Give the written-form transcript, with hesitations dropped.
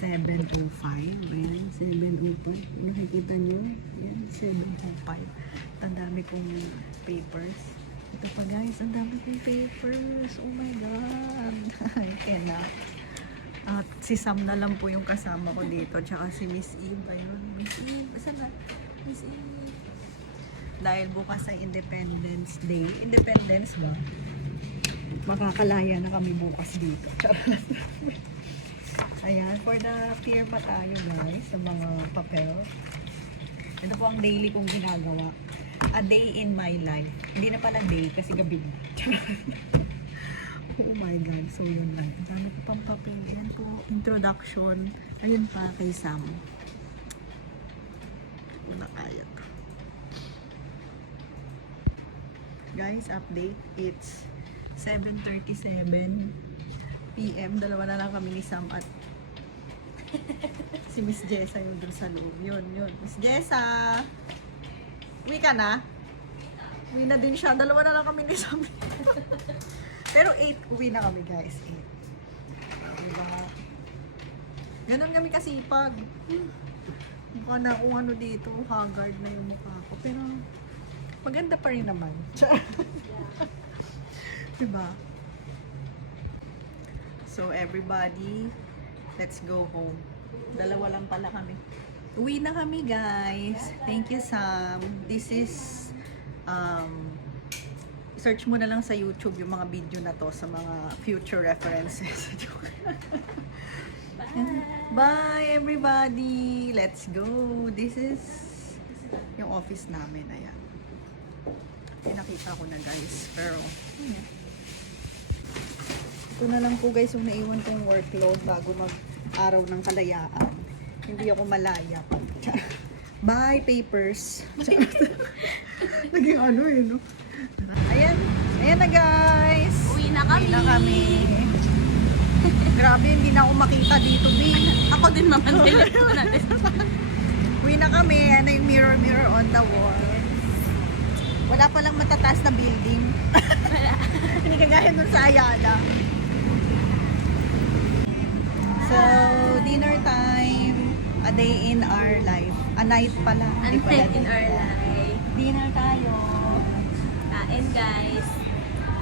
7:05. Ayan, 7:05. Nakikita nyo? Ayan, 7:05. Ang dami kong papers. Ito pa guys, ang dami kong papers. Oh my God. I cannot. At si Sam na lang po yung kasama ko dito. Tsaka si Miss Eve. Ayun, Miss Eve. Saan na? Miss Eve. Dahil bukas ay Independence Day. Independence ba? Makakalaya na kami bukas dito. Ayan, for the firma tayo guys, sa mga papel. Ito po ang daily kong ginagawa. A day in my life. Hindi na pala day kasi gabi na. Oh my God, so yun lang. Ang dami ko pang papel. Ayan po, introduction. Ayun pa kay Sam. Wala kaya to. Guys, update. It's 7:37 PM. Dalawa na lang kami ni Sam at si Miss Jessa yung dun sa loob. Yun. Miss Jessa! Uwi ka na? Uwi na din siya. Dalawa na lang kami ni Sam. Pero 8, uwi na kami guys. 8. Diba? Ganon kami kasipag. Mukha na kung ano dito. Haggard na yung mukha ko. Pero maganda pa rin naman. Diba? So everybody, let's go home. Dalawa lang pala kami. Uwi na kami guys. Thank you Sam. This is search mo na lang sa YouTube yung mga video na to sa mga future references. Bye everybody. Let's go. This is yung office namin. Ayan. Pinakita ko na guys. Pero ayan. Ito na lang po guys yung naiwan kong workload bago mag-araw ng kalayaan. Hindi ako malaya. Bye, papers. Naging ano eh, no? Ayan. Ayan na guys. Uwi na kami. Uwi na kami. Grabe, hindi na ako makita dito, B. Ako din naman. Uwi na kami. Ano yung mirror on the wall. Wala palang matataas na building. Hindi kagaya dun sa Ayala. So, dinner time. A day in our life. A night pala. A night in our life. Dinner tayo. Kain guys.